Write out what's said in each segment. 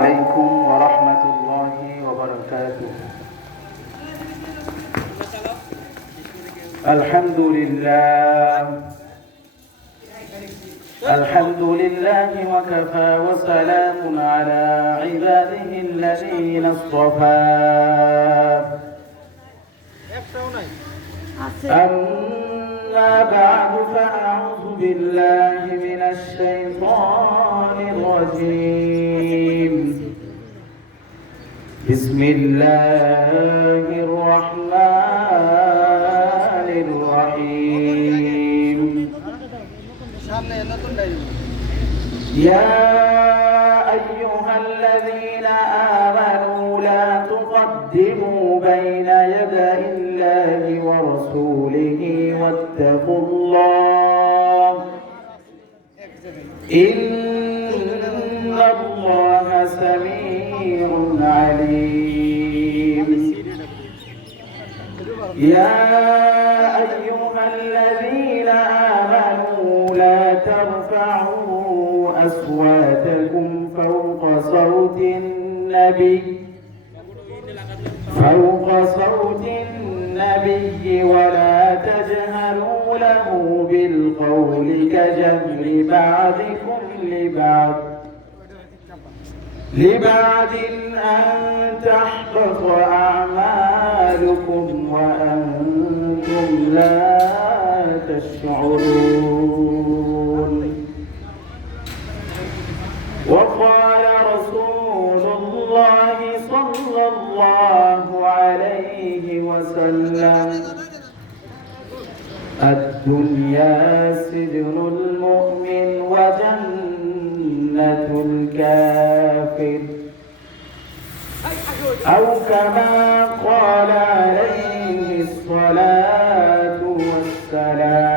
عليكم ورحمة الله وبركاته. الحمد لله وكفى وسلام على عباده الذين اصطفى. أما بعد فأعوذ بالله من الشيطان الرجيم. بسم الله الرحمن الرحيم. يا أيها الذين آمنوا لا تقدموا بين يدي الله ورسوله واتقوا الله إن الله سميع عليم. يا أيها الذين آمنوا لا ترفعوا أصواتكم فوق صوت النبي ولا تجهروا له بالقول كجهر بعضكم لبعض أن تحبط أعمالكم وأنتم لا تشعرون. وقال رسول الله صلى الله عليه وسلم: الدنيا سجن المؤمن وجنة الكافر، أو كما قال عليه الصلاة والسلام.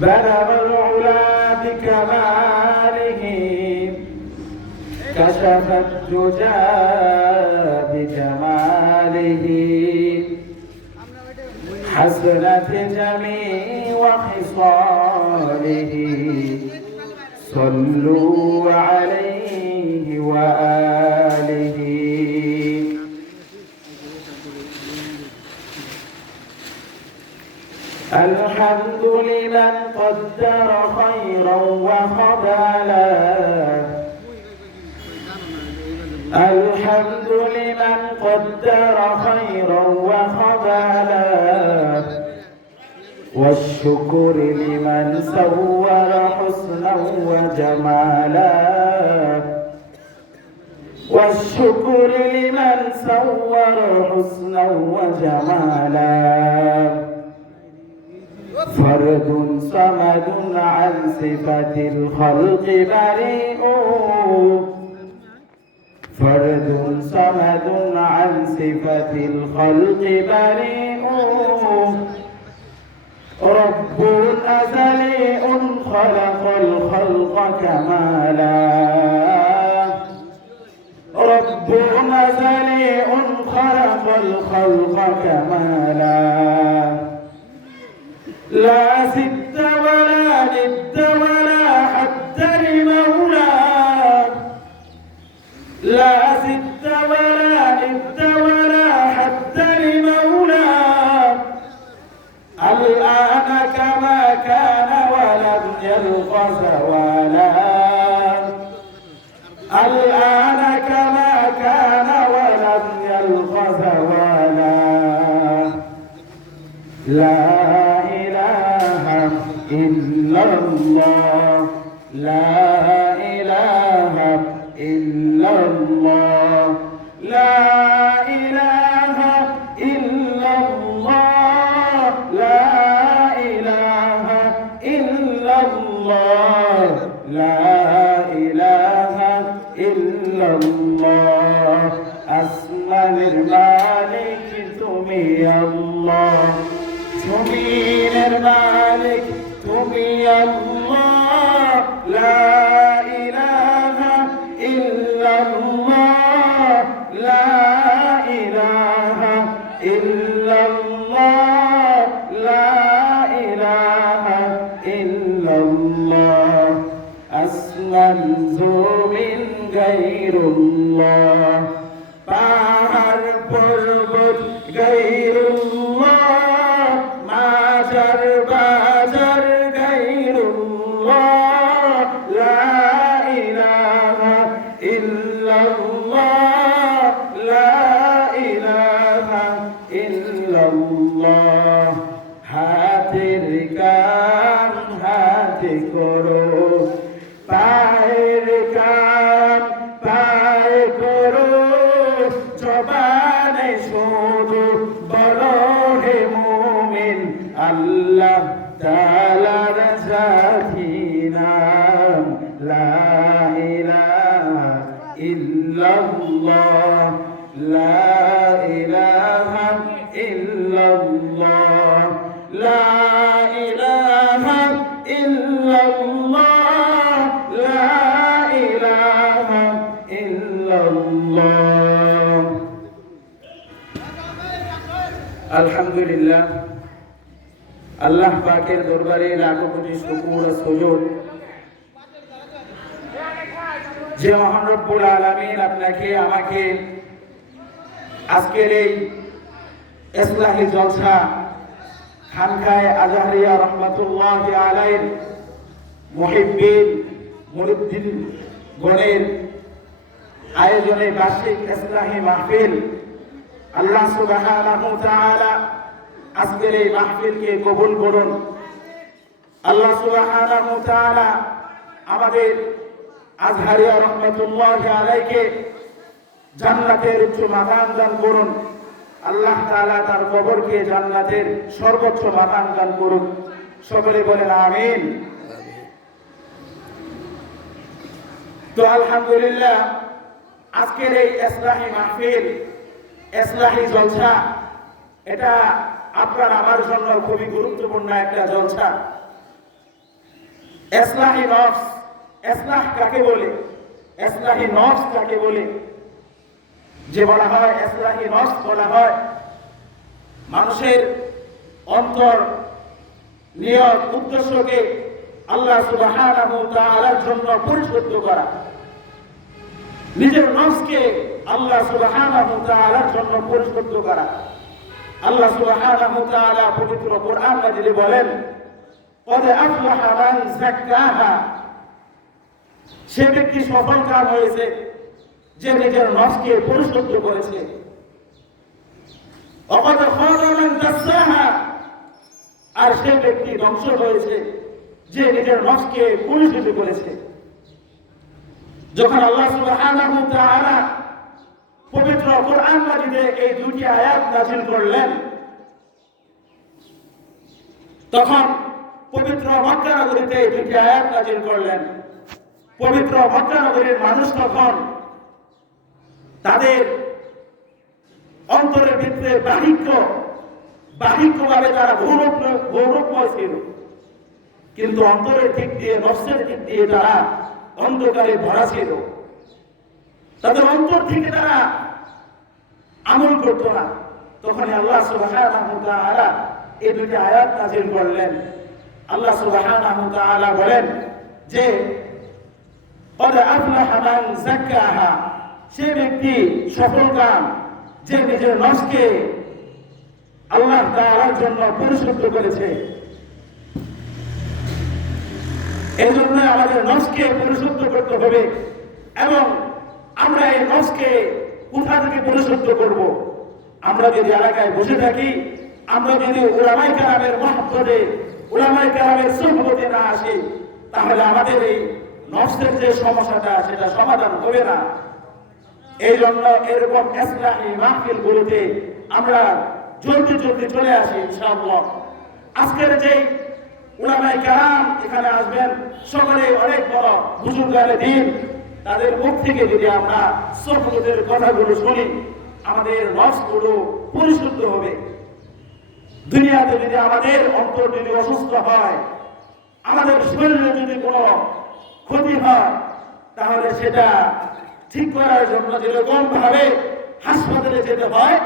بلغ العلا بكماله، كشف الدجى بجماله، حسنت جميع خصاله، صلوا عليه وآله. الحمد لمن قدر خيرا وخبالا، الحمد لمن قدر خيرا وخبالا، والشكر لمن صور حسنا وجمالا، والشكر لمن صور حسنا وجمالا. فرد صمد عن صفة الخلق بريء، فرد صمد عن صفة الخلق بريء، رب أزلي خلق الخلق كمالا، رب أزلي خلق الخلق كمالا. لا ست ولا ند ولا حد لمولاه، لا ست ولا ند ولا حد لمولاه. الآن كما كان ولم يلق زوالا، الآن كما كان ولم يلق زوالا. لا إلا الله، لا إله إلا الله، لا إله إلا الله، لا إله إلا الله، لا إله إلا الله. أسمى المالك تمي الله، تمي المالك تمي الله. لا إله إلا الله، لا إله إلا الله، لا إله إلا الله. লা ইলাহা ইল্লাল্লাহ লা ইলাহা ইল্লাল্লাহ লা ইলাহা ইল্লাল্লাহ লা ইলাহা ইল্লাল্লাহ। আলহামদুলিল্লাহ, আল্লাহ পাকের দরবারে লাখো কোটি শুকর ও সুজুদ যে মহান রব্বুল আলামিন আপনাকে আমাকে আজকের এই ইসলাহি জলসা খানকায়ে আজহারিয়া রহমাতুল্লাহি আলাইহির মুহিব্বিন মুরিদ্দিন গণের আয়োজনে বার্ষিক ইসলাহি মাহফিল, আল্লাহ সুবহানাহু ওয়া তাআলা আজকের এই মাহফিলকে কবুল করুন। আল্লাহ সুবহানাহু ওয়া তাআলা আমাদের আজহারিয়া রহমাতুল্লাহি আলাইহিকে জান্নাতের উচ্চ মাকাম দান করুন। আল্লাহ তাআলা তার কবরকে জান্নাতের সর্বোচ্চ মাকাম দান করুন। সকলে বলেন আমিন। তো আলহামদুলিল্লাহ, আজকের এই ইসলাহি মাহফিল, ইসলাহি জলসা, এটা আপনার আমার জন্য খুবই গুরুত্বপূর্ণ একটা জলসা। ইসলাহি নফস, ইসলাহ কাকে বলে, ইসলাহি নফস কাকে বলে? যে বলা হয় ইসলাহি নফস, বলা হয় মানুষের অন্তর, নিয়ত, উদ্দেশ্যকে আল্লাহ সুবহানাহু ওয়া তাআলার জন্য পরিশুদ্ধ করা, নিজের নফসকে আল্লাহ সুবহানাহু ওয়া তাআলার জন্য পরিশুদ্ধ করা। আল্লাহ সুবহানাহু ওয়া তাআলা পবিত্র কোরআন মাজিদে বলেন, ক্বাদ আফলাহা মান যাক্কাহা, সে ব্যক্তি সফলকাম হয়েছে যে নিজের নফসকে পরিশুদ্ধ করেছে। ওয়া ক্বাদ খাবা মান দাসসাহা, আর সে ব্যক্তি ধ্বংস হয়েছে যে নিজের নফসকে পরিশুদ্ধ করেছে। যখন আল্লাহ সুবহানাহু ওয়া তাআলা পবিত্র কোরআন মাজিদে এই দুটি আয়াত নাযিল করলেন, তখন পবিত্র মক্কা নগরীতে এই দুটি আয়াত নাযিল করলেন। পবিত্র মক্কা নগরীর মানুষ তখন তাদের অন্তরের ভিতরে বাহ্যিকভাবে তারা গৌরবময় ছিল, কিন্তু অন্তরের দিক দিয়ে, নফসের দিক দিয়ে তারা অন্ধকারে ভরা ছিল। তাদের অন্তর থেকে তারা আমল করতো না। তখন আল্লাহ সুবহানাহু ওয়া তাআলা এই দুটি আয়াত নাযিল করলেন। আল্লাহ সুবহানাহু ওয়া তাআলা বলেন যে ক্বাদ আফলাহা মান যাক্কাহা, সে ব্যক্তি সফলকাম যে নিজের নফসকে আল্লাহ তাআলার জন্য পরিশুদ্ধ করেছে। এই জন্য আমাদের নফসকে পরিশুদ্ধ করতে হবে। এবং আমরা এই নফসকে কোথা থেকে পরিশুদ্ধ করব? আমরা যদি এলাকায় বসে থাকি, আমরা যদি উলামায়ে কেরামের মহব্বতে, উলামায়ে কেরামের সুহবতে না আসি, তাহলে আমাদের এই নফসের যে সমস্যাটা, সেটা সমাধান হবে না। এই জন্য এরকম ইসলাহি মাহফিলগুলোতে আমরা জলদি জলদি চলে আসি ইনশাআল্লাহ। আজকের যে উলামায়ে কেরাম এখানে আসবেন, সকলে অনেক বড় বুজুর্গানে দিন, তাদের মুখ থেকে যদি আমরা সুহবতের কথাগুলো শুনি, আমাদের নফসগুলো পরিশুদ্ধ হবে। দুনিয়াতে যদি আমাদের অন্তর যদি অসুস্থ হয়, আমাদের শরীরে যদি কোনো ক্ষতি হয়, তাহলে সেটা ঠিক করার জন্য যেরকম ভাবে হাসপাতালে যেতে হয়,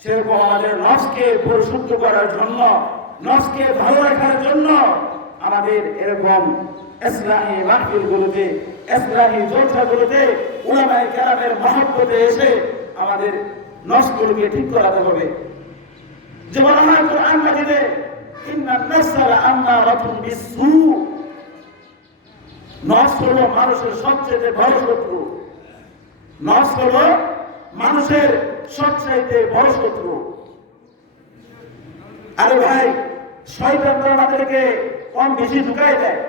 সেরকম আমাদের নফসকে পরিশুদ্ধ করার জন্য, নফসকে ভালো রাখার জন্য আমাদের এরকম ইসলাহি মাহফিলগুলোতে, ইসলাহি জলসাগুলোতে উলামায়ে কেরামের মহব্বতে এসে আমাদের নফসগুলোকে ঠিক করাতে হবে। যে বলা হয় কোরআন মাজিদে, ইন্নান নাফসা লাআম্মারাতুন বিসসু, নফস হলো মানুষের সবচেয়ে বড় শত্রু। নফস হলো মানুষের সবচেয়ে বড় শত্রু। আরে ভাই, শয়তান আমাদেরকে কম বেশি ঢুকাই দেয়,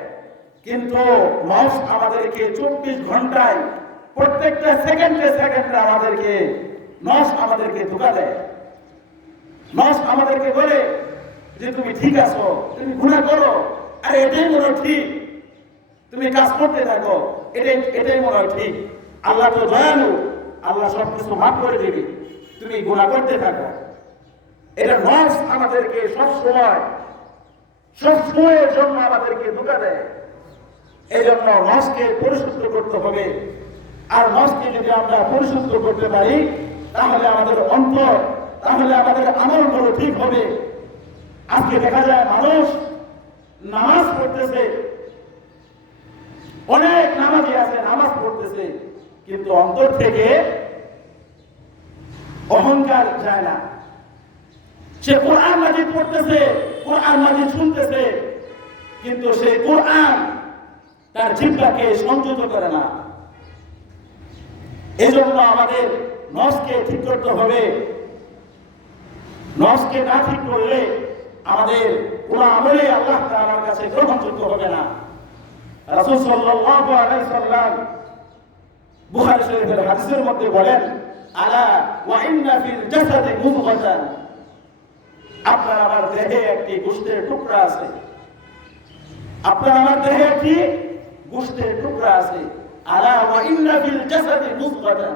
কিন্তু নফস আমাদেরকে 24 ঘন্টায় প্রত্যেকটা সেকেন্ডে সেকেন্ডে নফস আমাদেরকে ধোঁকা দেয়। নফস আমাদেরকে বলে যে তুমি ঠিক আছো, তুমি গুনাহ করো, আরে এটাই মনে ঠিক। তুমি কাজ করতে থাকো, এটাই মনে হয় ঠিক। আল্লাহ তো দয়ালু, আল্লাহ সবকিছু মাফ করে দিবে, তুমি গুনাহ করতে থাকো। এটা নফস আমাদেরকে সবসময়ের জন্য আমাদেরকে ধোঁকা দেয়। এই জন্য নফসকে পরিশুদ্ধ করতে হবে। আর নফসকে যদি আমরা পরিশুদ্ধ করতে পারি, তাহলে আমাদের অন্তর, তাহলে আমাদের আমলগুলো ঠিক হবে। আজকে দেখা যায় মানুষ নামাজ পড়তেছে, অনেক নামাজি আছে, নামাজ পড়তেছে, কিন্তু অন্তর থেকে অহংকার যায় না। সে কোরআন মাজিদ পড়তেছে, কোরআন মাজিদ শুনতেছে, কিন্তু সেই কোরআন তার জিহ্বাকে সংযত করে না। এই জন্য আমাদের নফসকে ঠিক করতে হবে। নফসকে না ঠিক করলে আমাদের পুরো আমলে আল্লাহ তাআলার কাছে গ্রহণযোগ্য হবে না। রাসূল সাল্লাল্লাহু আলাইহি সাল্লাম বুখারী শরীফের হাদিসের মধ্যে বলেন, আলা ওয়া ইন্না ফিল জাসাদি মুদগাতান, আপনার আমার দেহে একটি গোশতের টুকরা আছে। আপনার আমার দেহে একটি গোশতের টুকরা আছে। আলা ওয়া ইন্না ফিল জাসাদি মুদগাতান,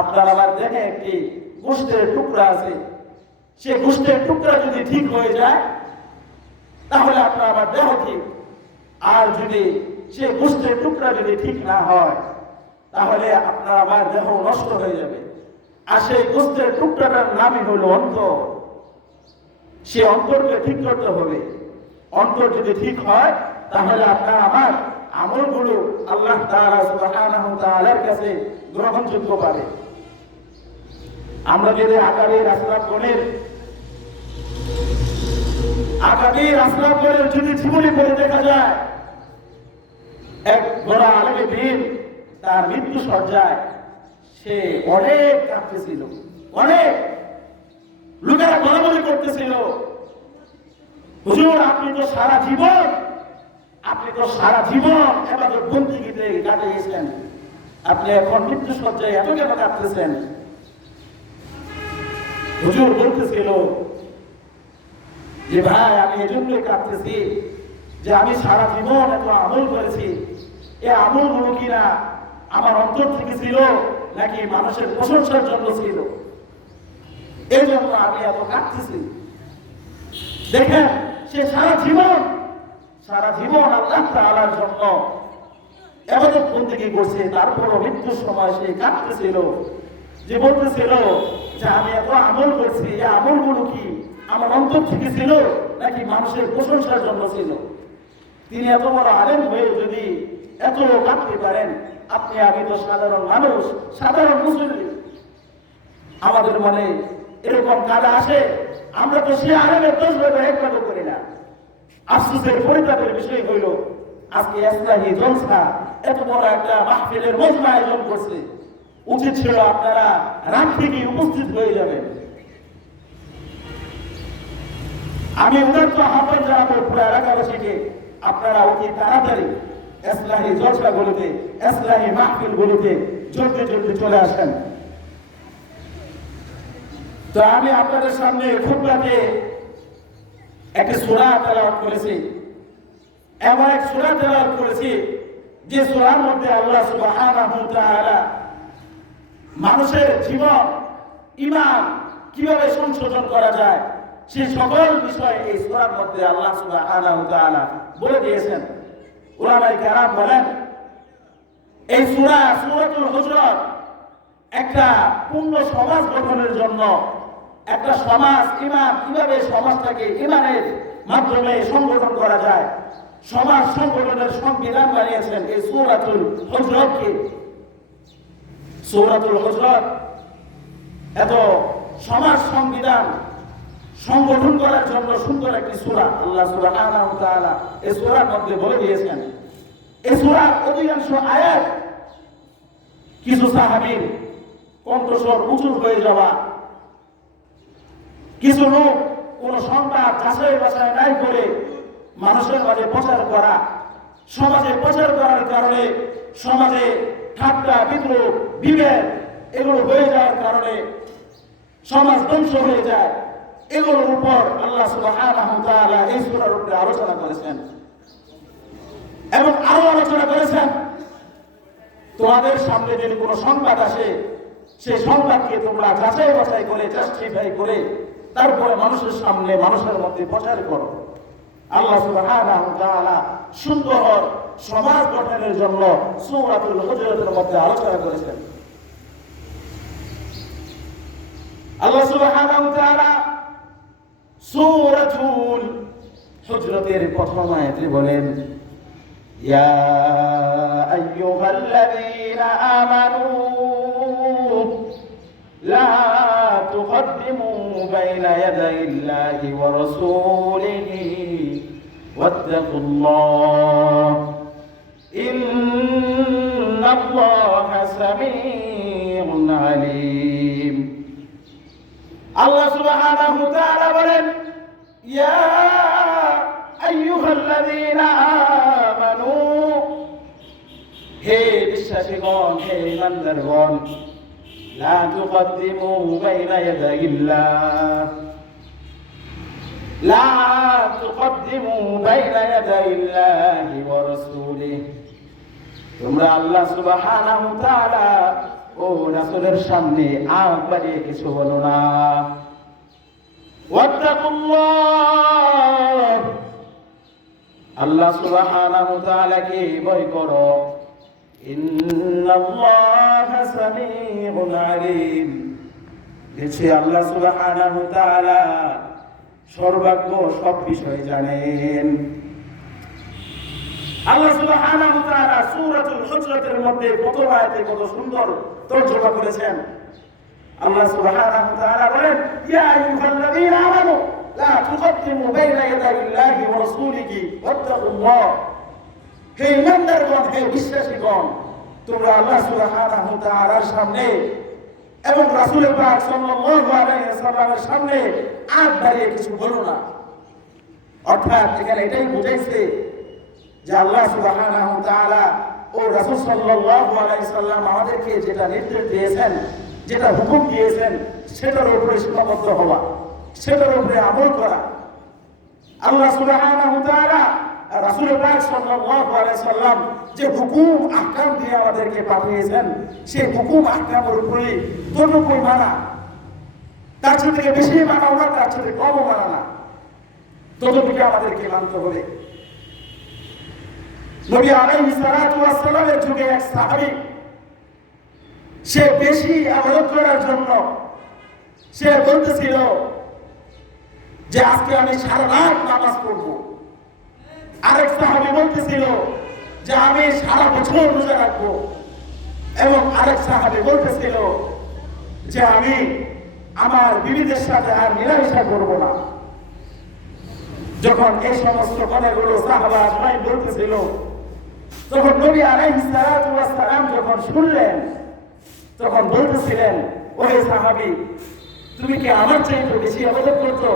আপনার আমার দেহে একটি গোশতের টুকরা আছে। সে গোশতের টুকরা যদি ঠিক হয়ে যায়, তাহলে আপনার আমার দেহ ঠিক। আর যদি সে গোশতের টুকরা যদি ঠিক না হয়, তাহলে আপনার আমার দেহ নষ্ট হয়ে যাবে। আর সেই গোশতের টুকরাটার নামই হলো অন্তর। সে অন্তরকে ঠিক করতে হবে। অন্তর যদি ঠিক হয়, তাহলে আপনার আমার আমলগুলো আল্লাহ তাআলা সুবহানাহু ওয়া তাআলার কাছে গ্রহণযোগ্য পাবে। আমরা যদি আকাবের আসলাফগণের যদি জীবনী পড়ে দেখা যায়, এক বড় আলেম দ্বীন তার মৃত্যু সজ্জায় সে অনেক কাঁদতেছিল, অনেক লোকেরা বলাবলি করতেছিল, হুজুর আপনি তো সারা জীবন ইবাদত বন্দেগীতে কাটিয়েছেন, আপনি এখন মৃত্যু সজ্জায় এত কেন কাঁদতেছেন? হুজুর বলতেছিল যে ভাই, আমি এজন্যই কাঁদতেছি যে আমি সারা জীবন এত আমল করেছি, এই আমলগুলো কিনা আমার অন্তর থেকে ছিল নাকি মানুষের প্রশংসার জন্য ছিল, এই জন্য আমি এত কাঁদতেছি। দেখেন, সে সারা জীবন আল্লাহ তাআলার জন্য ইবাদত বন্দেগী করছে, তারপরও মৃত্যুর সময় সে কাঁদতেছিল, যে বলতেছিল যে আমি এত আমল করছি, এই আমলগুলো কি আমার অন্তর থেকে ছিল নাকি মানুষের প্রশংসার জন্য ছিল? তিনি এত বড় আলেম হয়ে যদি এত কাঁদতে পারেন, আপনি আমি তো সাধারণ মানুষ, সাধারণ মুসলিম, আমাদের মনে এরকম কাদা আসে, আমরা তো সে আলেমের দোষ ভেবে একবারও করি না। আফসোসের পরিতাপের বিষয় হইল, আজকে ইসলামী জলসা এত বড় একটা মাহফিলের মজমা আয়োজন করছে, উচিত ছিল আপনারা রাত থেকে উপস্থিত হয়ে যাবেন। আমি উদারত আহ্বান জানাবো পুরো এলাকাবাসীকে, আপনারা অতি তাড়াতাড়ি ইসলামী জলসাগুলোতে, ইসলামী মাহফিলগুলোতে জলদি চলে আসেন। তো আমি আপনাদের সামনে খুতবাতে একটি সূরা তেলাওয়াত করেছি, এমন এক সূরা তেলাওয়াত করেছি যে সূরার মধ্যে আল্লাহ সুবহানাহু ওয়া তাআলা মানুষের জীবন, ঈমান কিভাবে সংশোধন করা যায় সেই সকল বিষয় এই সূরার মধ্যে আল্লাহ সুবহানাহু ওয়া তাআলা বলে দিয়েছেন। উলামায়ে কেরাম বলেন, এই সূরাতুল হুজরাত একটা পূর্ণ সমাজ গঠনের জন্য, একটা সমাজ ঈমান কিভাবে সমাজটাকে ঈমানের মাধ্যমে সংগঠন করা যায়, সমাজ সংগঠনের সংবিধান বানিয়েছেন এই সূরাতুল হুজরাতকে। সূরাতুল হুজরাত এত সমাজ সংবিধান সংগঠন করার জন্য সুন্দর একটি সূরা আল্লাহ সুবহানাহু ওয়া তাআলা এই সূরার মধ্যে বলে দিয়েছেন। এই সূরার অধিকাংশ আয়াত কিছু সাহাবীর কণ্ঠস্বর উঁচু হয়ে যাওয়া, কিছু লোক কোন সংবাদ যাচাই বাছাই নাই করে মানুষের মাঝে প্রচার করা, সমাজে প্রচার করার কারণে সমাজে ঠাট্টা বিদ্রোহ বিভেদ এগুলো হয়ে যাওয়ার কারণে সমাজ ধ্বংস হয়ে যায়। এগুলোর উপর আল্লাহ সুবহানাহু ওয়া তাআলা এই সূরার উপরে আলোচনা করেছেন। এবং আরো আলোচনা করেছেন তোমাদের সামনে যদি কোনো সংবাদ আসে সেই সংবাদকে তোমরা যাচাই বাছাই করে জাস্টিফাই করে তারপরে মানুষের সামনে মানুষের মধ্যে প্রচার করো। আল্লাহ সুবহানাহু ওয়া তাআলা সুন্দর সমাজ গঠনের জন্য সূরাতুল হুজুরাতের মধ্যে আলোচনা করেছেন। আল্লাহ সুবহানাহু ওয়া তাআলা সূরাতুল হুজুরাতের প্রথম আয়াতে বলেন, ইয়া আইয়ুহাল্লাযীনা আমানু লা তুকদ্দিমু বাইনা ইয়াদাইল্লাহি ওয়া রাসূলিহি ওয়াত্তাকুল্লাহ ইন্নাল্লাহা সামিউন আলীম। আল্লাহ সুবহানাহু ওয়া তাআলা বলেন, ইয়া আইয়ুহাল্লাযীনা আমানু, হে বিশ্বাসীগণ, হে ঈমানদারগণ, লা তুকদ্দিমু বাইনা ইয়াদাইল্লাহ, লা তুকদ্দিমু বাইনা ইয়াদাইল্লাহি ওয়া রাসূলিহি, তোমরা আল্লাহ সুবহানাহু ওয়া তাআলা ও রাসূলের সামনে আগ বাড়িয়ে কিছু বলো না। ওয়াত্তাকুল্লাহ, আল্লাহ সুবহানাহু ওয়া তাআলাকে ভয় করো। ইন্নাল্লাহা সামিউন আলীম, নিশ্চয়ই আল্লাহ সুবহানাহু ওয়া তাআলা সর্বজ্ঞ, সব বিষয় জানেন। আল্লাহ সুবহানাহু ওয়া তাআলা সূরাতুল হুজরাতের মধ্যে প্রথম আয়াতে কত সুন্দর তরজমা করেছেন। আল্লাহ সুবহানাহু ওয়া তাআলা বলেন, ইয়া আইয়ুহাল্লাযীনা আমানু লা তুকদ্দিমু বাইনা ইয়াদাইল্লাহি ওয়া রাসূলিহি ওয়াত্তাকুল্লাহ, হে ঈমানদারগণ, হে বিশ্বাসীগণ, তোমরা আল্লাহ সুবহানাহু ওয়া তাআলার সামনে এবং রাসূল পাক সাল্লাল্লাহু আলাইহি ওয়াসাল্লামের সামনে আগ বাড়িয়ে কিছু বলো না। অর্থাৎ এখানে এটাই বুঝাইছে যে আল্লাহ সুবহানাহু ওয়া তাআলা ও রাসূল সাল্লাল্লাহু আলাইহি ওয়াসাল্লাম আমাদেরকে যেটা নির্দেশ দিয়েছেন, যেটা হুকুম দিয়েছেন, সেটার উপরে সীমাবদ্ধ হওয়া, সেটার উপরে আমল করা। আল্লাহ সুবহানাহু ওয়া তাআলা রাসূল পাক সাল্লাল্লাহু আলাইহি ওয়াসাল্লাম যে হুকুম আহকাম দিয়ে আমাদেরকে পাঠিয়েছেন, সেই হুকুম আহকামের উপরে যতটুকু মানা, তার থেকে বেশি মানা না, তার থেকে কমও মানা না, ততটুকু আমাদেরকে মানতে হবে। নবী আলাইহিস সালাতু ওয়াস সালামের যুগে এক সাহাবী, সে বেশি ইবাদত করার জন্য সে বলতেছিল যে আজকে আমি সারা রাত নামাজ পড়বো। আরেক সাহাবী বলতেছিল যে আমি সারা বছর রোজা রাখবো। এবং আরেক সাহাবী বলতেছিল যে আমি আমার বিবিদের সাথে আর মিলামেশা করবো না। যখন এই সমস্ত কথাগুলো সাহাবা আজমাইন বলতেছিল, তখন নবী আলাইহিস সালাতু ওয়াস সালাম যখন শুনলেন, তখন বলতেছিলেন, ওহে সাহাবী, তুমি কি আমার চাইতে বেশি ইবাদত করছো?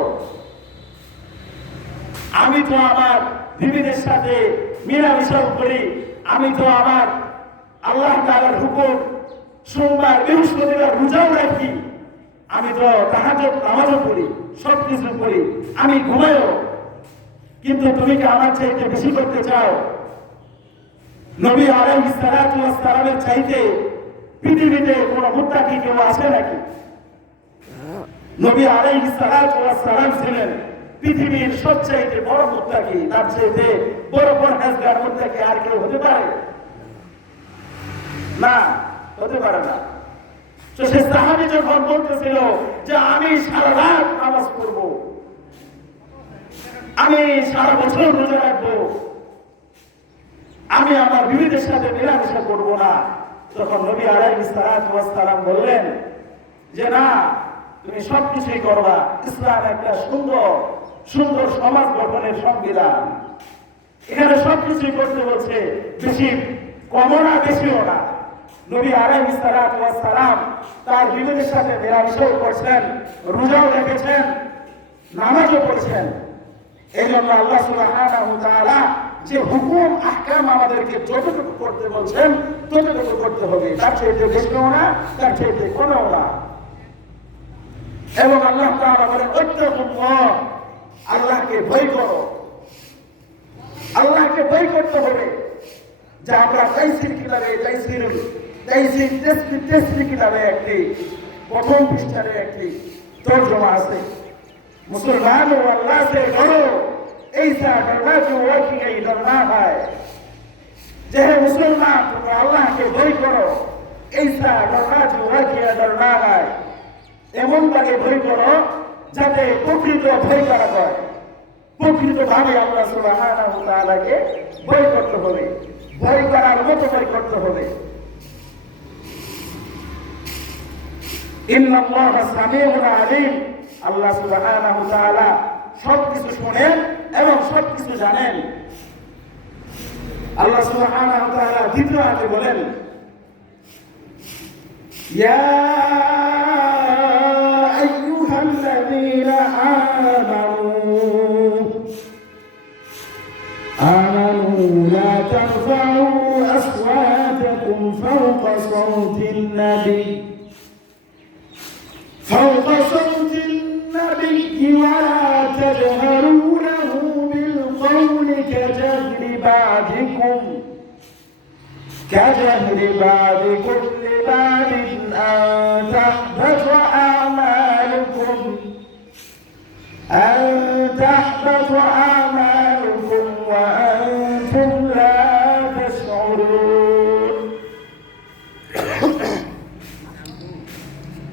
আমি তো আমার বিবিদের সাথে মিলামেশাও করি, আমি তো আমার আল্লাহ তাআলার হুকুম সোমবার বৃহস্পতিবার রোজাও রাখি, আমি তো তাহাজ্জুদ নামাজও পড়ি, সব কিছু করি, আমি ঘুমাইও, কিন্তু তুমি কি আমার চাইতে বেশি করতে চাও? নবী আলাইহিস সালাতু ওয়াস সালামের চাইতে পৃথিবীতে কোন মুত্তাকি কেউ আছে নাকি? নবী আলাইহিস সালাতু ওয়াস সালাম ছিলেন পৃথিবীর সবচাইতে বড় মুত্তাকি, তার চাইতে বড় পরহেজগার মুত্তাকি আর কেউ হতে পারে না, হতে পারে না। তো সে সাহাবী যখন বলতেছিল যে আমি সারা রাত নামাজ পড়বো, আমি সারা বছর রোজা রাখবো, আমি আমার বিবিদের সাথে মেলামেশা করবো না, তখন নবী আলাইহিস সালাতু ওয়াস সালাম বললেন যে না, তুমি সবকিছুই করবা। ইসলাম একটা সুন্দর সুন্দর সমাজ গঠনের সংবিধান, এখানে সবকিছুই করতে বলছে, বেশি কমও না বেশিও না। নবী আলাইহিস সালাতু ওয়াস সালাম তার বিবিদের সাথে মেলামেশাও করছেন, রোজাও রেখেছেন, নামাজও পড়ছেন। এই জন্য আল্লাহ সুবহানাহু ওয়া তাআলা যে হুকুম আহকাম আমাদেরকে যতটুকু করতে বলছেন ততটুকু করতে হবে, তার চাইতে বেশিও না, তার চাইতে কমও না। এবং আল্লাহ তাআলা বলেন, আল্লাহকে ভয় করো, আল্লাহকে ভয় করতে হবে। যে আমরা তাইসির কিতাবে তাইসির কিতাবে একটি প্রথম পৃষ্ঠারে একটি তর্জমা আছে, মুসলমান ও আল্লাহ से डरो ऐसा डरना जो वाकई डरना है। যে মুসলমান তোমরা আল্লাহকে ভয় করো, ऐसा डरना जो वाकई डरना है, এমন ভাবে ভয় করো যাতে প্রকৃত ভয় করা হয়। প্রকৃতভাবে আল্লাহ সুবহানাহু ওয়া তাআলাকে ভয় করতে হবে, ভয় করার মতো ভয় করতে হবে। ইন্নাল্লাহা সামিউন আলিম, আল্লাহ সুবহানাহু ওয়া তাআলা সবকিছু শুনেন এবং সবকিছু জানেন। আল্লাহ সুবহানাহু ওয়া তাআলা দ্বিতীয় আয়াতে বলেন, ইয়া আইয়ুহাল্লাযীনা আমানু লা তারফাউ আসওয়াতাকুম ফাওকা সাওতিন নবী فوق صوت النبي ولا تجهروا له بالقول كجهر بعضكم لبعض أن تحبط أعمالكم وأنتم لا تشعرون।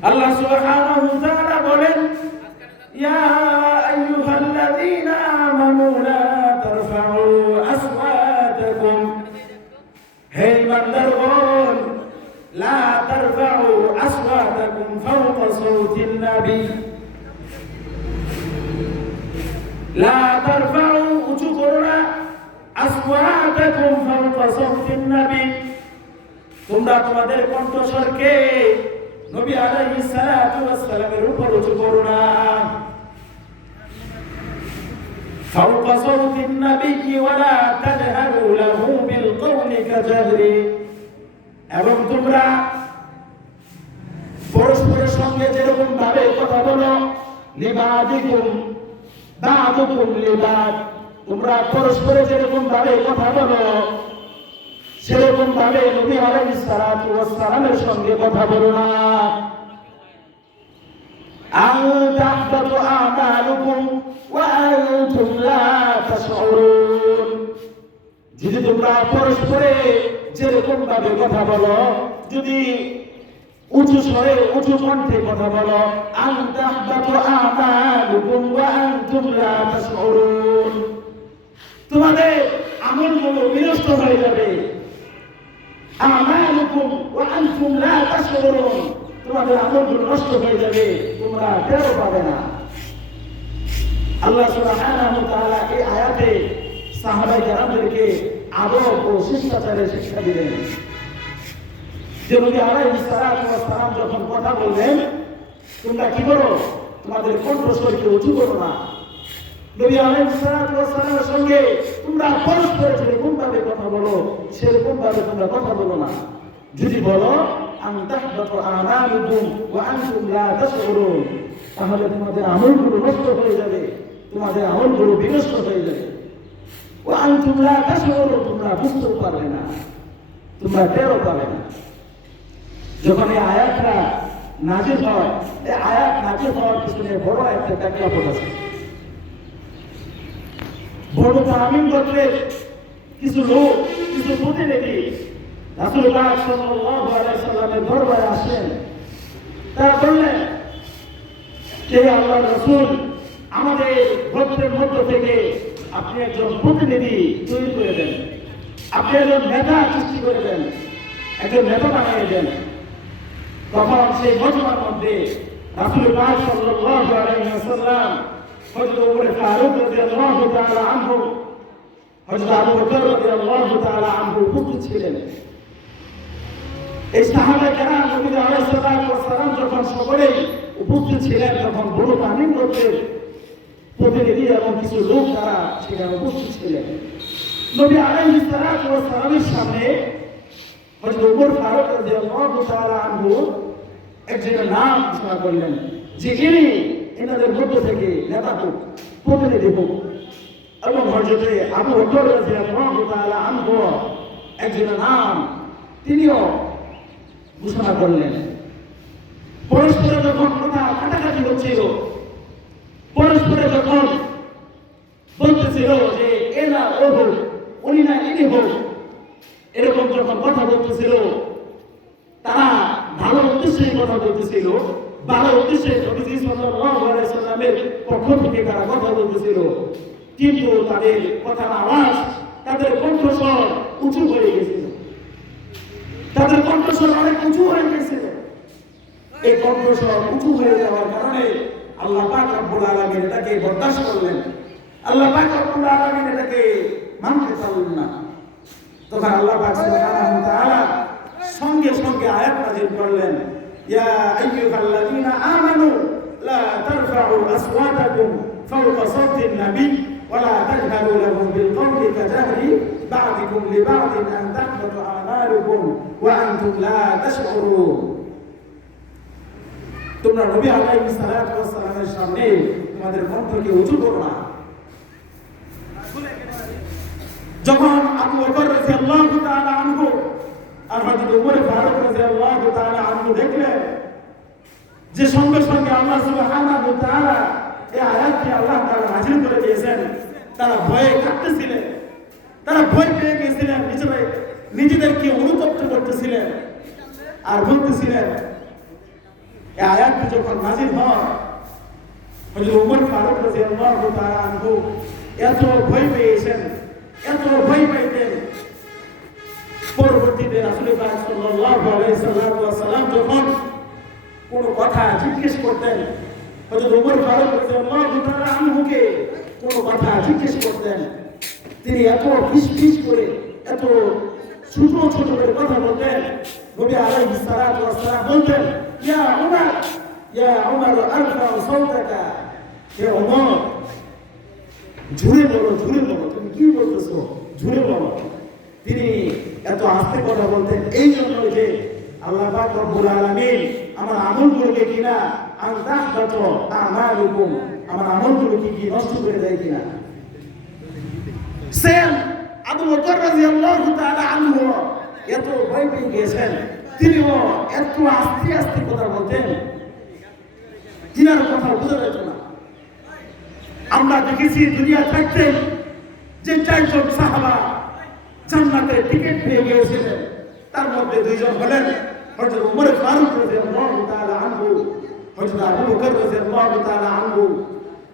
আল্লাহ সুবহানাহু ওয়া তাআলা বলেন, ইয়া আইয়ুহাল্লাযীনা আমানু লা তারফাউ আসওয়াতাকুম, হে ইমানদারগণ, লা তারফাউ আসওয়াতাকুম ফাওকা সাওতিন নবী, লা তারফাউ উঁচু করো না, আসওয়াতাকুম ফাওকা সাওতিন নবী, তোমরা তোমাদের কণ্ঠস্বরকে নবী আলাইহিস সালাতু ওয়াস সালামের উপর উঁচু করো না। ফাওকা সাওতিন নবী ওয়ালা তাজহারু লাহু বিল কওলি কাজাহরি, এবং তোমরা পরস্পরের সঙ্গে যেরকম ভাবে কথা বলো, বা'দুকুম লিবাদ, তোমরা পরস্পরে যেরকম ভাবে কথা বলো সেরকম ভাবে নবী আলাইহিস সালাতু ওয়াস সালামের সঙ্গে কথা বলো না। আন তাহবাতু আমালুকুম ওয়া আনতুম লা তাশউরুন, যদি তোমরা পরস্পরে যেরকম ভাবে কথা বলো, যদি উঁচু স্বরে উঁচু কণ্ঠে কথা বলো, আন তাহবাতু আমালুকুম ওয়া আনতুম লা তাশউরুন, তোমাদের আমলগুলো বিনষ্ট হয়ে যাবে। আমালুকুম ওয়া আনতুম লা তাশউরুন, তোমাদের আমলগুলো নষ্ট হয়ে যাবে, তোমরা টেরও পাবে না। আল্লাহ সুবহানাহু ওয়া তাআলা এই আয়াতে সাহাবায়ে কেরামদেরকে আদব ও শিষ্টাচারের শিক্ষা দিলেন। যে নবী আলাইহিস সালাতু ওয়াস সালাম যখন কথা বললেন, তোমরা কি করো, তোমাদের কণ্ঠস্বরকে উঁচু করো না। নবী আলাইহিস সালাতু ওয়াস সালামের সঙ্গে তোমরা পরস্পর যেরকম ভাবে কথা বলো সেরকম ভাবে তোমরা কথা বলো না। যদি বলো আন তাহবাতু আমালুকুম ওয়া আনতুম লা তাশউরুন, তাহলে তোমাদের আমলগুলো নষ্ট হয়ে যাবে, তোমাদের আমলগুলো বিনষ্ট হয়ে যাবে। ওয়া আনতুম লা তাশউরুন, তোমরা বুঝতে পারবে না, তোমরা টেরও পাবে না। যখন এই আয়াতটা নাযিল হয়, এই আয়াত নাযিল হওয়ার পিছনে বড় একটা প্রেক্ষাপট আছে। বড় তামিম গোত্রের কিছু লোক, কিছু প্রতিনিধি রাসূল পাক সাল্লাল্লাহু আলাইহি সাল্লামের দরবারে আসেন। তারা বললেন, হে আল্লাহর রাসূল, আমাদের গোত্রের মধ্য থেকে আপনি একজন প্রতিনিধি তৈরি করে দেন, আপনি একজন নেতা সৃষ্টি করে দেন, একজন নেতা বানিয়ে দেন। তখন সেই মজমার মধ্যে রাসূল পাক সাল্লাল্লাহু আলাইহি ওয়াসাল্লাম, হযরত ওমর ফারুক রাদিয়াল্লাহু তাআলা আনহু, হযরত আবু বকর রাদিয়াল্লাহু তাআলা আনহু উপস্থিত ছিলেন। এই সাহাবায়ে কেরাম নবী আলাইহিস সালাতু ওয়াস সালাম যখন সকলেই উপস্থিত ছিলেন, তখন বড় তামিম গোত্রের প্রতিনিধি এবং কিছু লোক তারা সেখানে উপস্থিত ছিলেন। নবী আলাইহিস সালাতু ওয়াস সালামের সামনে হযরত ওমর ফারুক রাদিয়াল্লাহু তাআলা আনহু একজনের নাম ঘোষণা করলেন যে ইনি এনাদের মধ্য থেকে নেতা হোক, প্রতিনিধি হোক। এবং হযরত আবু বকর রাদিয়াল্লাহু তাআলা আনহু একজনের নাম তিনিও ঘোষণা করলেন। পরস্পরে যখন কথা কাটাকাটি হচ্ছিল, পরস্পরে যখন বলতেছিল যে এ না ও হোক, উনি না ইনি হোক, এরকম যখন কথা বলতেছিল, তারা ভালো উদ্দেশ্যে কথা বলতেছিল, ভালো উদ্দেশ্যে নবীজি সাল্লাল্লাহু আলাইহি সাল্লামের পক্ষ থেকে তারা কথা বলতেছিল, কিন্তু তাদের কথার আওয়াজ, তাদের কণ্ঠস্বর উঁচু হয়ে গেছিল, তাদের কণ্ঠস্বর অনেক উঁচু হয়ে গেছিল। এই কণ্ঠস্বর উঁচু হয়ে যাওয়ার কারণে আল্লাহ পাক রব্বুল আলামিন এটাকে বরদাস্ত করলেন। আল্লাহ পাক রব্বুল আলামিন এটাকে মানতে পারলেন না। তখন আল্লাহ পাক সুবহানাহু ওয়া তাআলা সঙ্গে সঙ্গে আয়াত নাযিল করলেন, ইয়া আইয়ুহাল্লাযীনা আমানু লা তারফাউ আসওয়াতাকুম ফাওকা সাওতিন নবী ওয়া লা তাজহারু লাহু বিল কওলি কাজাহরি বা'দিকুম লিবা'দিন আন তাহবাতু আমালুকুম ওয়া আনতুম লা তাশউরুন। তোমরা নবী আলাইহিস সালাতু ওয়াস সালামের সামনে তোমাদের কণ্ঠকে উঁচু করো না। যখন আবু বকর রাদিয়াল্লাহু তাআলা আনহু আর হযরত ওমর ফারুক রাদিয়াল্লাহু তাআলা আনহু দেখলেন যে সঙ্গে সঙ্গে আল্লাহ সুবহানাহু ওয়া তাআলা এই আয়াতটি আল্লাহ তাআলা নাযিল করে দিয়েছেন, তারা ভয়ে কাঁপতেছিলেন, তারা ভয় পেয়ে গিয়েছিলেন, নিজেদেরকে অনুতপ্ত করতেছিলেন আর বলতেছিলেন। এই আয়াতটি যখন নাযিল হয়, হযরত ওমর ফারুক রাদিয়াল্লাহু তাআলা আনহু এত ভয় পেয়েছেন, এত ভয় পাইতেন। পরবর্তীতে রাসূল পাক সাল্লাল্লাহু আলাইহি সাল্লাম যখন কোনো কথা জিজ্ঞেস করতেন, হযরত ওমর ফারুক রাদিয়াল্লাহু তাআলা আনহুকে কোনো কথা জিজ্ঞেস করতেন, তিনি এত ফিসফিস করে, এত ছোট ছোট করে কথা বলতেন। নবী আলাইহিস সালাতু ওয়াস সালাম বলতেন, ইয়া উমর আরফা সাওতাকা, হে ওমর জোরে বলো, জোরে বলো, তুমি কি বলতেছো, জোরে বলো। তিনি এত আস্তে কথা বলতেন এই জন্য যে আল্লাহ পাক রব্বুল আলামিন আমার আমলগুলোকে কিনা আনতাহবাত আমালুকুম, আমার আমলগুলোকে কি নষ্ট করে দেয় কিনা। সেম আবু বকর রাদিয়াল্লাহু তাআলা আনহু এত ভয় পেয়ে গেছেন, তিনিও এত আস্তে আস্তে কথা বলতেন, তিনার কথা বোঝা যেত না। আমরা দেখেছি দুনিয়া থাকতে যে 4 জন সাহাবা জান্নাতের টিকিট পেয়ে গিয়েছিলেন, তার মধ্যে 2 জন হলেন হযরত ওমর ফারুক রাদিয়াল্লাহু তাআলা আনহু, হযরত আবু বকর রাদিয়াল্লাহু তাআলা আনহু।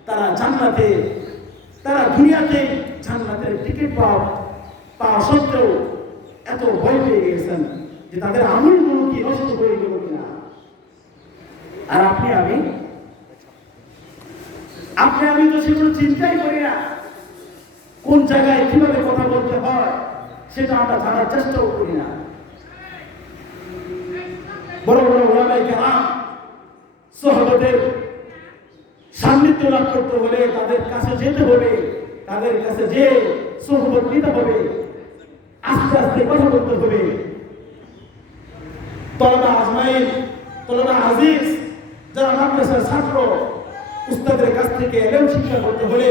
তারা জান্নাতে, তারা দুনিয়াতে জান্নাতের টিকিট পাওয়া সত্ত্বেও এত ভয় পেয়ে গিয়েছেন যে তাদের আমলগুলো কি নষ্ট হয়ে গেল কিনা। আর আপনি আমি তো সেগুলো চিন্তাই করি না, কোন জায়গায় কিভাবে কথা বলতে হয় সেটা আমরা জানার চেষ্টাও করি না। বড় বড় ওলামায়ে কেরাম সাহাবাদের সান্নিধ্য লাভ করতে হলে তাদের কাছে যেতে হবে, তাদের কাছে যে সোহবত নিতে হবে, আস্তে আস্তে কথা বলতে হবে। তলবা আজমাইন, তলবা আজিজ, যারা মাদ্রাসার ছাত্র, উস্তাদের কাছ থেকে এলেম শিক্ষা করতে হলে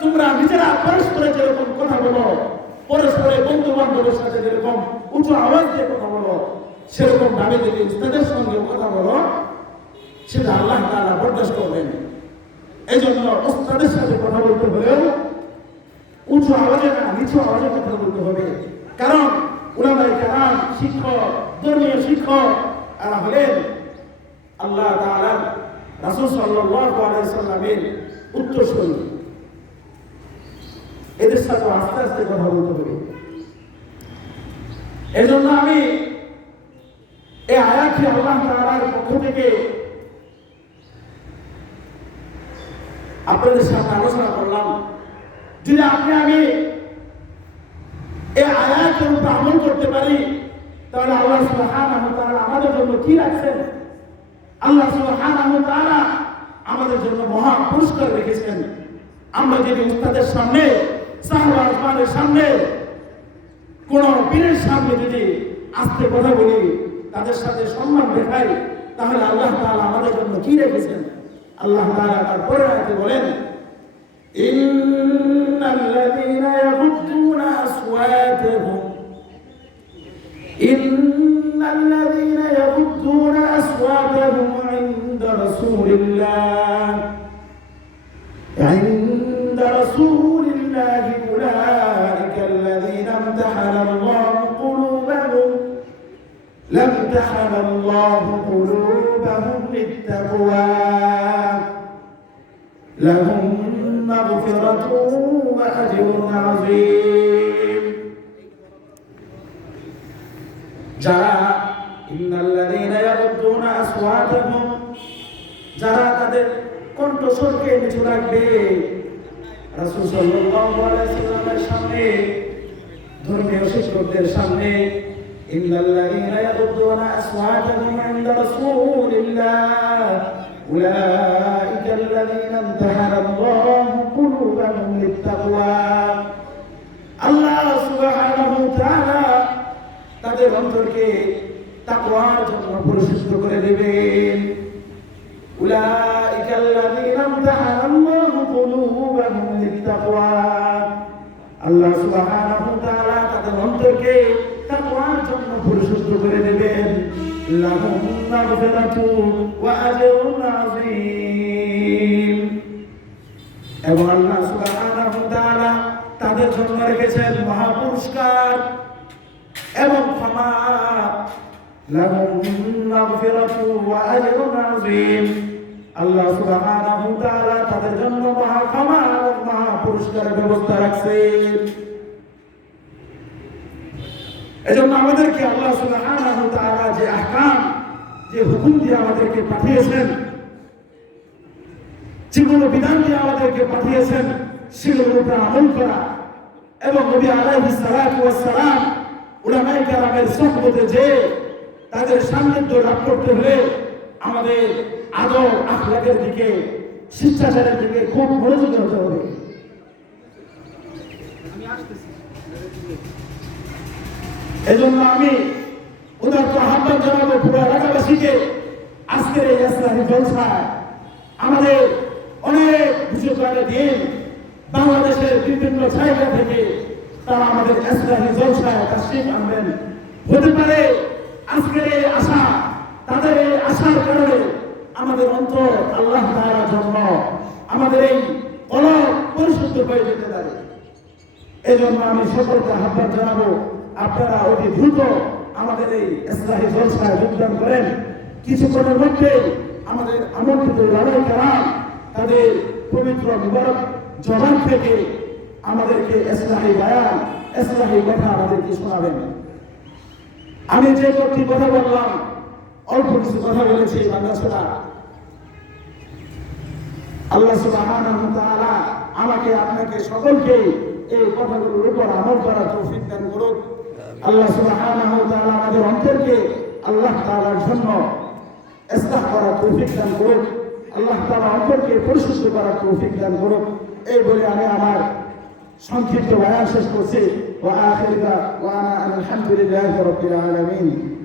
তোমরা নিজেরা পরস্পরে যেরকম কথা বলো, পরস্পরে বন্ধু বান্ধবের সাথে যেরকম উঁচু আওয়াজ দিয়ে কথা বলো, সেরকম ভাবে যদি উস্তাদের সঙ্গে কথা বলো, সেটা আল্লাহ তাআলা বরদাস্ত করবেন। এই জন্য উস্তাদের সাথে কথা বলতে হলেও উঁচু আওয়াজে না, নিচু আওয়াজে কথা বলতে হবে। কারণ উলামায়ে কেরাম, শিক্ষক, ধর্মীয় শিক্ষক, এরা হলেন আল্লাহ তাআলা রাসূল সাল্লাল্লাহু আলাইহি সাল্লামের উত্তরসূরি। এদের সাথে আস্তে আস্তে কথা বলতে হবে। এজন্য আমি এই আয়াতটি আল্লাহ তাআলার পক্ষ থেকে আপনাদের সাথে আলোচনা করলাম। যদি আমি এই আয়াতের উপর আমল করতে পারি, তাহলে আল্লাহ সুবহানাহু ওয়া তাআলা আমাদের জন্য কি রাখছেন? আল্লাহ সুবহানাহু ওয়া তাআলা আমাদের জন্য মহা পুরস্কার রেখেছেন। আমরা যদি উস্তাদের সামনে, সাহাবা আজমানের সামনে, কোন পীরের সামনে যদি আস্তে কথা বলি, তাদের সাথে সম্মান দেখাই, তাহলে আল্লাহ তাআলা আমাদের জন্য কি রেখেছেন? আল্লাহ তাআলা তারপরে আয়াতে বলেন, ইন্নাল্লাযীনা ইয়াগুদ্দুনা আসওয়াতাহুম إن الذين يغضون أصواتهم عند رسول الله أولئك الذين امتحن الله قلوبهم للتقوى لهم مغفرة وأجر عظيم যারা ইন্নাল্লাযীনা ইয়াগুদ্দুনা আসওয়াতাহুম যারা তাদের কণ্ঠস্বরকে নিচু রাখবে রাসূল সাল্লাল্লাহু আলাইহি ওয়াসাল্লামের সামনে ধর্মীয় শিক্ষকদের সামনে ইন্নাল্লাযীনা ইয়াগুদ্দুনা আসওয়াতাহুম ইনদা রাসূলিল্লাহ উলাইকা আল্লাযীনা ইমতাহানা আল্লাহু কুলুবাহুম লিত্তাকওয়া আল্লাহ সুবহানাহু ওয়া তাআলা তাদের অন্তরকে তাকওয়ার জন্য পরিশুদ্ধ করে দিবেন উলাইকা আল্লাযীনা ইমতাহানা আল্লাহু কুলুবাহুম লিত্তাকওয়া আল্লাহ সুবহানাহু ওয়া তাআলা তাদের অন্তরকে তাকওয়ার জন্য পরিশুদ্ধ করে দিবেন লাহুম মাগফিরাতু ওয়া আজরুন আযীম এবং আল্লাহ সুবহানাহু ওয়া তাআলা তাদের জন্য রেখেছেন মহা পুরস্কার এবং ক্ষমা লাহুম মাগফিরাতু ওয়া আজরুন আযীম আল্লাহ সুবহানাহু ওয়া তাআলা তাদের জন্য মহা ক্ষমা এবং মহা পুরস্কারের ব্যবস্থা রাখছেন এজন্য আমাদেরকে আল্লাহ সুবহানাহু ওয়া তাআলা যে আহকাম যে হুকুম দিয়ে আমাদেরকে পাঠিয়েছেন যেগুলো বিধান দিয়ে আমাদেরকে পাঠিয়েছেন সেগুলোর উপর আমল করা এবং নবী আলাইহিস সালাতু ওয়াস সালাম উলামায়ে কেরামের সুহবতে যে তাদের সান্নিধ্য লাভ করতে হলে আমাদের আদব আখলাকের দিকে শিষ্টাচারের দিকে খুব মনোযোগী হতে হবে এজন্য আমি উদাত্ত আহ্বান জানাবো পুরো এলাকাবাসীকে আজকের এই ইসলামী জলসায় আমাদের অনেক বুঝে দিন বাংলাদেশের বিভিন্ন জায়গা থেকে তারা আমাদের ইসলামী জলসায় তাশরীফ আনবেন হতে পারে আজকের এই আশা তাদের এই আশার কারণে আমাদের অন্তর আল্লাহ তাআলার জন্য আমাদের এই কলব পরিশুদ্ধ হয়ে যেতে পারে এজন্য আমি সকলকে আহ্বান জানাবো আপনারা অতি দ্রুত আমাদের এই ইসলামী জলসায় যোগদান করেন কিছুক্ষণের মধ্যে আমাদের আমন্ত্রিত উলামায়ে কেরাম তাদের পবিত্র মুবারক জবান থেকে আমাদেরকে ইসলামী বয়ান ইসলামী কথা আমাদেরকে শোনাবেন আমি যে কয়েকটি কথা বললাম অল্প কিছু কথা বলেছি বাংলাদেশে আল্লাহ সুবহানাহু ওয়া তাআলা আমাকে আপনাকে সকলকে এই কথাগুলোর উপর আমল করার তৌফিক দান করুন আল্লাহ সুবহানাহু ওয়া তাআলা আমাদের অন্তরকে আল্লাহ তাআলার জন্য ইসলাহ করার তৌফিক দান করুন আল্লাহ তাআলা অন্তরকে পরিশুদ্ধ করার তৌফিক দান করুন এই বলে আমি আমার সংক্ষিপ্ত বয়ান শেষ করছি ওয়া আখিরু দাওয়ানা আলহামদুলিল্লাহি রাব্বিল আলামিন